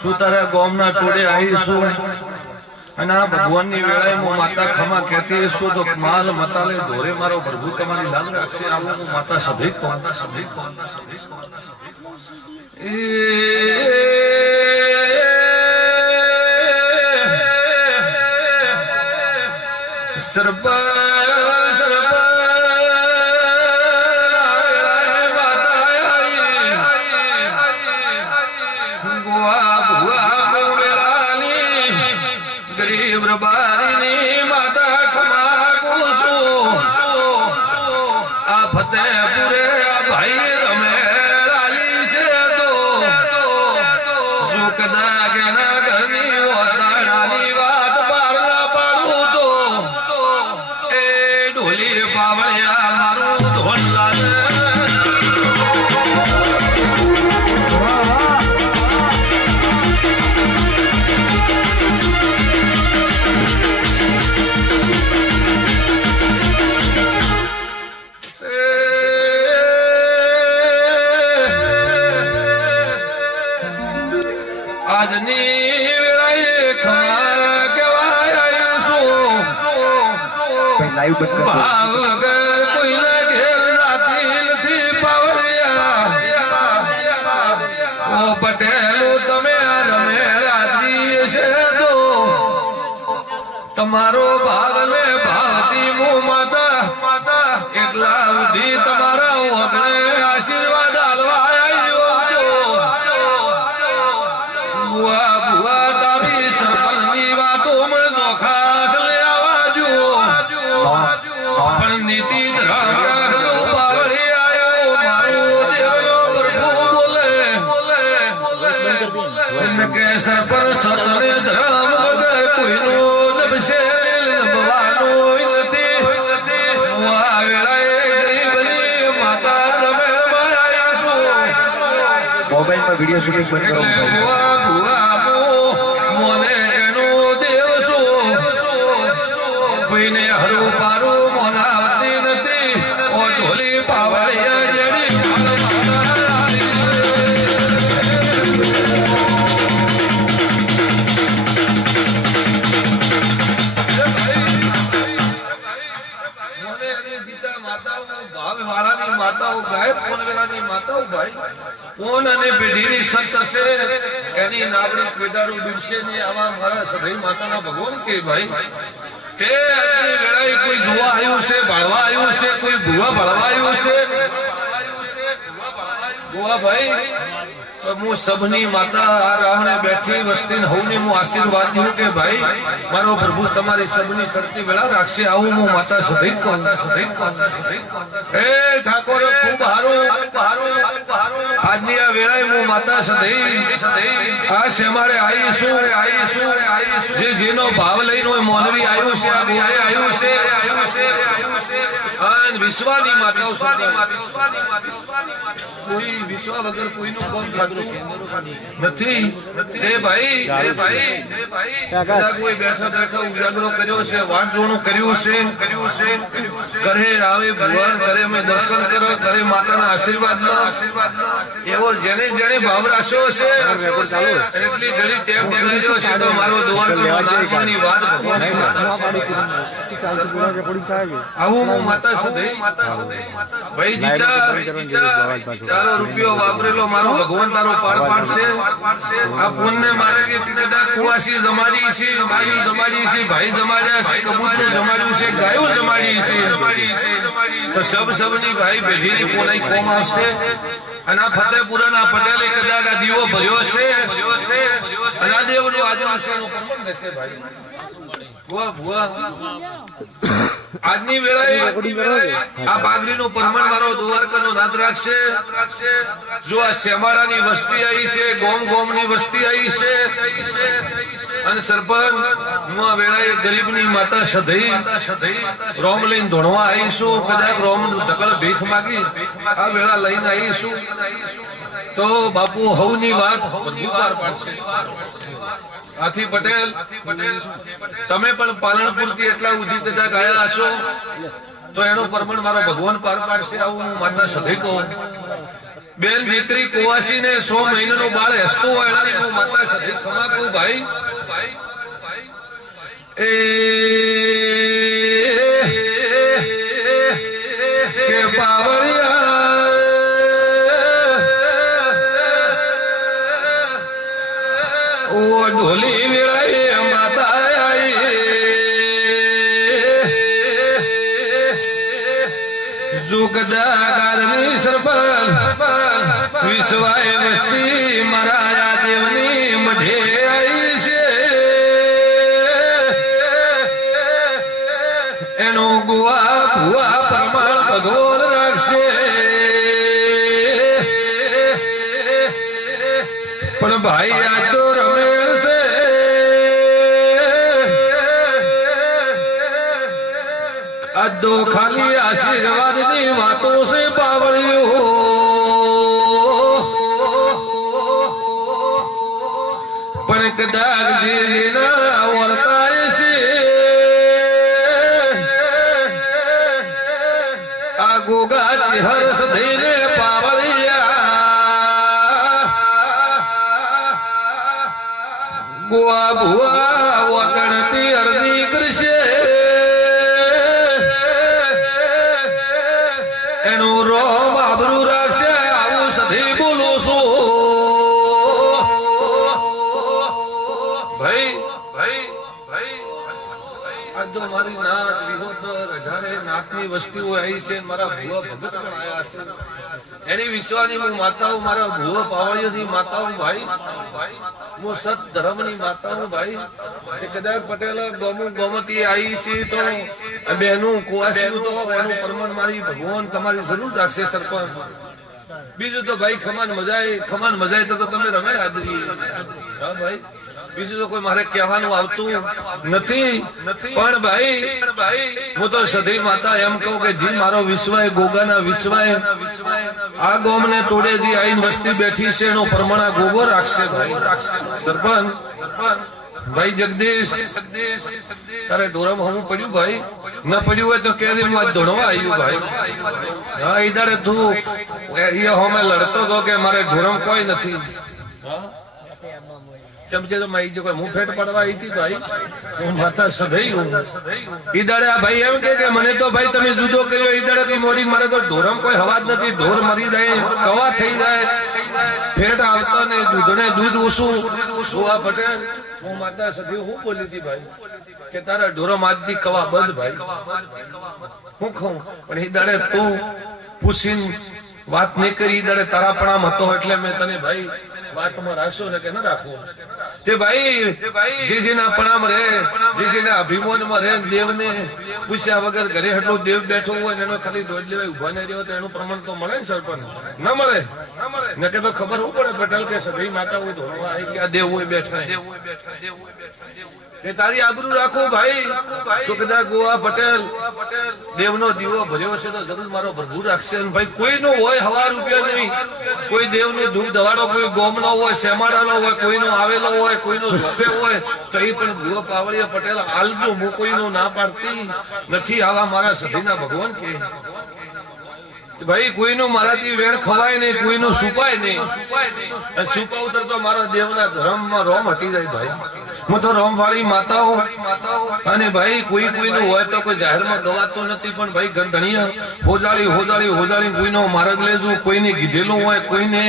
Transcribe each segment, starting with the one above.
શું તારા ગામના ટોળે આવીશું અને આ ભગવાનની વેળાએ હું માતા ખમા કહેતી છું તો માલ મતાલે ધોરે મારો પ્રભુ તમારી લાલ રાખશે આવું હું માતા સભી તમારો ભાવ ને ભાવતી મુ માતા એટલા સુધી તમારા ઓગણે આશીર્વાદ આલવા આવ્યો બુઆ બુઆ તારી સરપંચની વાતો મને ચોખાસ લે આવજો પણ નીતિ ધર્મ બાવળી આવ્યો મારો દેવનો પ્રભુ બોલે કે સરપંચ સસરે ધર્મ વગર કોઈનો મોબાઈલ પર વિડિયો શૂટિંગ બંધ કરો મોને એનો દેવસો કોઈને હરું પારું મોનાવતી નથી ઓ ઢોલી પાવાયા જેડી માતાઓ ગાય ફોન વેલાની માતાઓ ભાઈ ફોન અને પેઢીની સંત હશે એની નાવડી પેટારું ડૂબશે ને આવા મારા સભઈ માતાના ભગવાન કે ભાઈ તે આજની વેળાએ કોઈ જોવા આવ્યું છે ભળવા આવ્યું છે કોઈ ભૂવા ભળવા આવ્યું છે ભૂવા ભાઈ તો હું સબની માતા આ રાહણે બેઠી વસ્તી હવને હું આશીર્વાદ દઉં કે ભાઈ મારો પ્રભુ તમારી સબની સરતી વેળા રાખશે આવું હું માતા સદૈવ કહું એ ઠાકોર ખૂબ હારું આજની આ વેળાએ હું માતા સદૈવ આ શેમારે આવીશું જે જેનો ભાવ લઈને મોનવી આવ્યું છે આ બોલે આવ્યું છે અને વિશ્વાની માતાઓ કોઈ વિશ્વ વગર કોઈનું કોમ થતું નથી એ ભાઈ કોઈ બેઠા ઉજાગરો કર્યો છે વાંચવાનું કર્યું છે ઘરે આવે ભગવાન ઘરે મેં દર્શન કરો ઘરે માતાના આશીર્વાદ લો એવો જેને જેને ભાવ રાખ્યો છે એટલી ઘડી ટેમ દેખાડ્યો છે તો મારો દ્વારકાની વાત આવું હું માતા સદૈવ ભાઈ જીતા તારો રૂપિયો વાપરેલો મારો ભગવાન તારો પાર પાડશે આ ફોન ને મારે કે તીધા કુવાસી જમાડી છે ભાઈ જમાડી છે ભાઈ જમાડ્યા છે કબૂતર જમાડ્યું છે ગાયો જમાડી છે તો સબની ભાઈ પેઢીની પોલાઈ કોમ આવશે અને આ ફતેપુરાના પટેલે કદાચ આ દીવો ભર્યો છે અને આ દેવનું આદિવાસીનું કર્મ થશે ભાઈ આજની વેળાએ આ બાગરીનું પરમણ મારો દ્વારકાનો નાદ રાખશે જો આ શેમાળાની વસ્તી આવી છે ગોમની વસ્તી આવી છે અને સરપંચ હું આ વેળાએ ગરીબની માતા સધઈ રોમ લઈને ધોણવા આવીશું કદાચ રોમ ધકલ ભીખ માગી આ વેળા લઈને આવીશું તો બાપુ હવની વાત પાર પાડશે આથી પટેલ તમે પણ પાલનપુર થી એટલા ઉધી કદાચ ગયા હશો તો એનો પરમણ મારો ભગવાન પાર પાડશે આવું હું માતા સધઈ કહું બેન દીકરી કુવાસી ને 100 મહિનાનું બાળ હસતું હોય એનાની હું માતા સધી ક્ષમા કહું ભાઈ કે પાવળિયા ઓ ઢોલી વેળાએ માતા જુગદા ગાદની સરપંચ વિશ્વાય વસ્તી મારા દેવની મઢે આવી છે એનું ગુવા ભુવા પ્રમાણ ભગવાન રાખશે પણ ભાઈ આ તો રમેલ છે આ તો ખાલી આશીર્વાદની વાતો છે પાવળિયો પણ કદાચ જે જેના વર્તાય છે આ ગોગા હર્ષ દઈને પાવળિયા ગોવા ભુવા વગણતી અરજી કરશે એનું રોમ આબરૂ રાખશે આવું સધી બોલું છું ભાઈ ભાઈ ભાઈ આ જો મારી નાત વિહોતર 18 નાતની વસ્તીઓ આવી છે મારા ભુવા ભગત પણ આવ્યા છે એની વિશ્વાની હું માતાઓ મારા ભુવા પાવળીઓથી માતાઓ ભાઈ હું સત ધર્મની માતાઓ ભાઈ કદાચ પટેલ ગોમતી આવી છે તો બેનું કુવાસી તો એનું પરમાણ મારી ભગવાન તમારી જરૂર રાખશે સરપંચ બીજું તો ભાઈ ખમાન મજાય તો તમે રમે આદરી હા ભાઈ બીજું તો કોઈ મારે કહેવાનું આવતું નથી પણ ભાઈ હું તો સધી માતા એમ કહું કે જી મારો વિશ્વાય ગોગાના વિશ્વાય આ ગોમને તોડે જે આઈને વસ્તી બેઠી છે એનો પ્રમાણ ગોગો રાખશે ભાઈ સરપંચ ભાઈ જગદીશ તારે ઢોરામાં હમું પડ્યું ભાઈ ન પડ્યું હોય તો કે ધોણવા આવ્યું ભાઈ હા એ દાડે તું એ હોમે લડતો હતો કે મારે ઢોરમ કોઈ નથી ચમચે તો માઈ જો કોઈ મું ફેટ પડવા આવી હતી ભાઈ હું માતા સધઈ હું ઈ દાડે આ ભાઈ એમ કે મને તો ભાઈ તમે જુદો કર્યો ઈ દાડે મોડી મારે તો ઢોરમ કોઈ હવા જ નથી ઢોર મરી જાય કવા થઈ જાય ફેટ આવતા ને દૂધને દૂધ ઓછું સુવા પટેલ હું માતા સધી હું બોલી હતી ભાઈ કે તારા ઢોરમ આજથી કવા બંધ ભાઈ હું કહું પણ ઈ દાડે તું પૂછીને વાત નહીં કરી ઈ દાડે તારા પણામ હતો એટલે મેં તને ભાઈ વાતમાં રાખશો ને કે ન રાખો તે ભાઈ જે જેના પ્રણામ રહે જે જેના અભિમાનમાં રહે દેવને પૂછ્યા વગર ઘરે હટલું દેવ બેઠો હોય ને એનો ખાલી દોડ લેવાય ઉભા ને રહ્યો તો એનું પ્રમાણ તો મળે ને સરપંચ ન મળે ન કે તો ખબર શું પડે પટેલ કે સગઈ માતા હોય ધોળવા આવી ગયા દેવ હોય બેઠા તે તારી આબરૂ રાખો ભાઈ સુખદા ગોવા પટેલ દેવનો દીવો ભર્યો છે તો જરૂર મારો ભરભૂર રાખશે ભાઈ કોઈનો હોય હવા રૂપિયા નહીં કોઈ દેવનો ધૂપ દવાડો કોઈ ગોમનો હોય શેમાડાનો હોય કોઈનો આવેલો હોય કોઈનો ઝોપે હોય તો એ પણ ભુવા પાવળિયા પટેલ હાલજો હું કોઈનો ના પાડતી નથી આવા મારા સધીના ભગવાન કે ભાઈ કોઈનું મારાથી વેણ ખવાય નહીં કોઈનું સુપાય નહીં સુપાવતર તો મારા દેવના ધર્મમાં રોમ હટી જાય ભાઈ હું તો રોમ વાળી માતાઓ અને ભાઈ કોઈનું હોય તો કોઈ જાહેરમાં ગવાતું નથી પણ ભાઈ ધણીયા હોજાળી કોઈનો માર્ગ લેજો કોઈને કીધેલું હોય કોઈને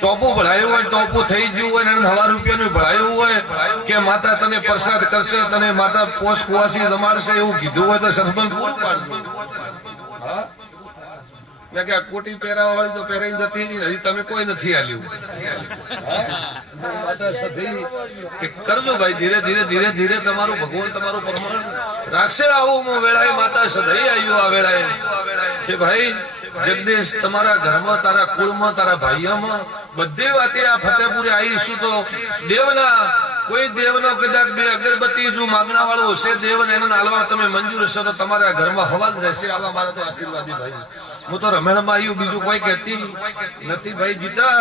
ટોપું ભળાયું હોય ટોપું થઈ ગયું હોય અને 1,000 રૂપિયાનું ભળાયું હોય કે માતા તને પ્રસાદ કરશે તને માતા પોષ કુવાસી રમાડશે એવું કીધું હોય તો સરપંચ પૂરું પાડવું હા કે આ કોટી પહેરાવા વાળી તો પહેરાઈ જતી હજી તમે કોઈ નથી આલ્યું કરજો ભાઈ ધીરે તમારું ભગવાન તમારું પ્રમાણ રાખશે આવું હું વેળાએ માતા સદાઈ આવ્યું આ વેળાએ કે ભાઈ જગદીશ તમારા ઘરમાં તારા કુળમાં તારા ભાઈઓમાં બધી વાતે આ ફતેપુરે આવીશું તો દેવના કોઈ દેવનો કદાચ બે અગરબત્તી જો માગણા વાળો હશે દેવને એને હાલવા તમે મંજૂર હશો તો તમારા ઘરમાં હવા જ રહેશે આવા મારા તો આશીર્વાદી ભાઈ હું તો રમેણમાં આવ્યું બીજું કોઈ કહેતી નથી ભાઈ જીતા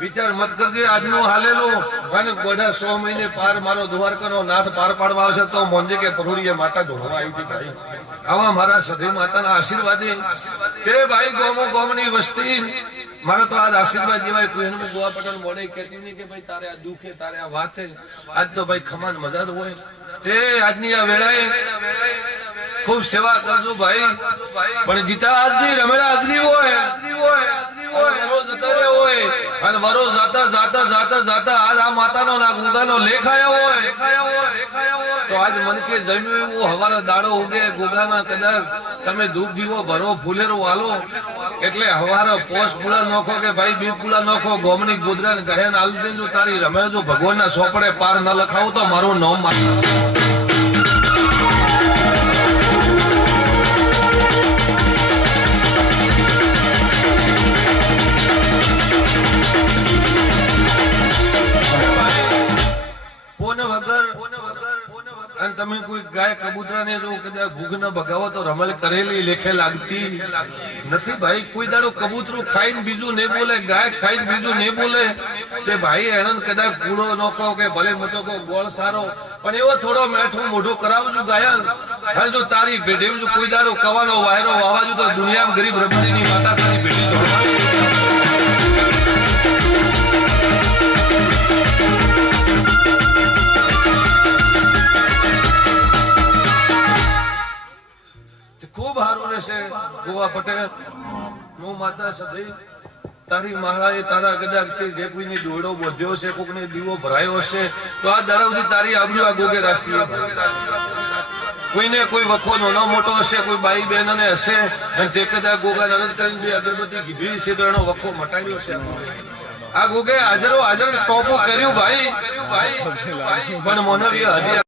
વિચાર મત કરજે આજનું હાલેલું અને ગોડા 100 મહિને પાર મારો દ્વારકાનો નાથ પાર પાડવા આવશે તો મોંજે કે પરુડીએ માતા ધોવા આવી હતી ભાઈ આવા મારા સધી માતાના આશીર્વાદી તે ભાઈ ગોમની વસ્તી મારો તો આજ આશીર્વાદ જેવાય કોઈ એનું ગોવા પટેલ મોડે કહેતી નહીં કે ભાઈ તારે આ દુઃખે તારે આ વાતે આજ તો ભાઈ ખમાન મજા જ હોય તે આજની આ વેળાએ ખૂબ સેવા કરજો ભાઈ પણ જીતા આજની રમેડા આજની હોય વરો જતા રહ્યા હોય અને વરો જાતા જાતા જાતા જાતા આજ આ માતાનો ના ગુગાનો લેખ આયા હોય તો આજ મન કે જમ્યું એવું હવારો દાડો ઉગે ગોગાના કદાચ તમે ધૂપ દીવો ભરો ફૂલેરો વાલો એટલે હવારો પોષ પુલા નોખો કે ભાઈ બી પુલા નોખો ગોમની ગોદરા ને ગહેન આલુ જો તારી રમે જો ભગવાનના સોપડે પાર ન લખાવું તો મારું નામ માતા અને તમે કોઈ ગાય કબૂતરા ને જો કદાચ ભૂખ ન ભગાવો તો રમલ કરેલી લેખે લાગતી નથી ભાઈ કોઈ દાડો કબૂતરું ખાઈને બીજું નહીં બોલે ગાય ખાઈને બીજું નહીં બોલે કે ભાઈ એને કદાચ કૂડો ન કહો કે ભલે મોટો કહો ગોળ સારો પણ એવો થોડો મેઠો મોઢો કરાવજો ગાયન હવે જો તારી ભેઢે જો કોઈ દાડો કવાનો વાયરો વાવાજો તો દુનિયામાં ગરીબ રબડીની માતા તારી ભેઢી દોડવાની ખૂબ સારું રહેશે ગોવા પટેલ હું માતા સદૈ તારી મહારાજે તારા કદાચ જે કોઈની દોડો બોધ્યો છે કોઈની દીવો ભરાયો હશે તો આ દાડા સુધી તારી આબરૂ આ ગોગે રાશિ કોઈને કોઈ વખો નાનો મોટો હશે કોઈ બાઈ બહેનને હશે અને તે કદાચ ગોગા નરજ કરીને અગરબત્તી કીધી છે તો એનો વખો મટાડ્યો છે આ ગોગે હાજરો હાજર ટોપો કર્યું ભાઈ પણ મને હજી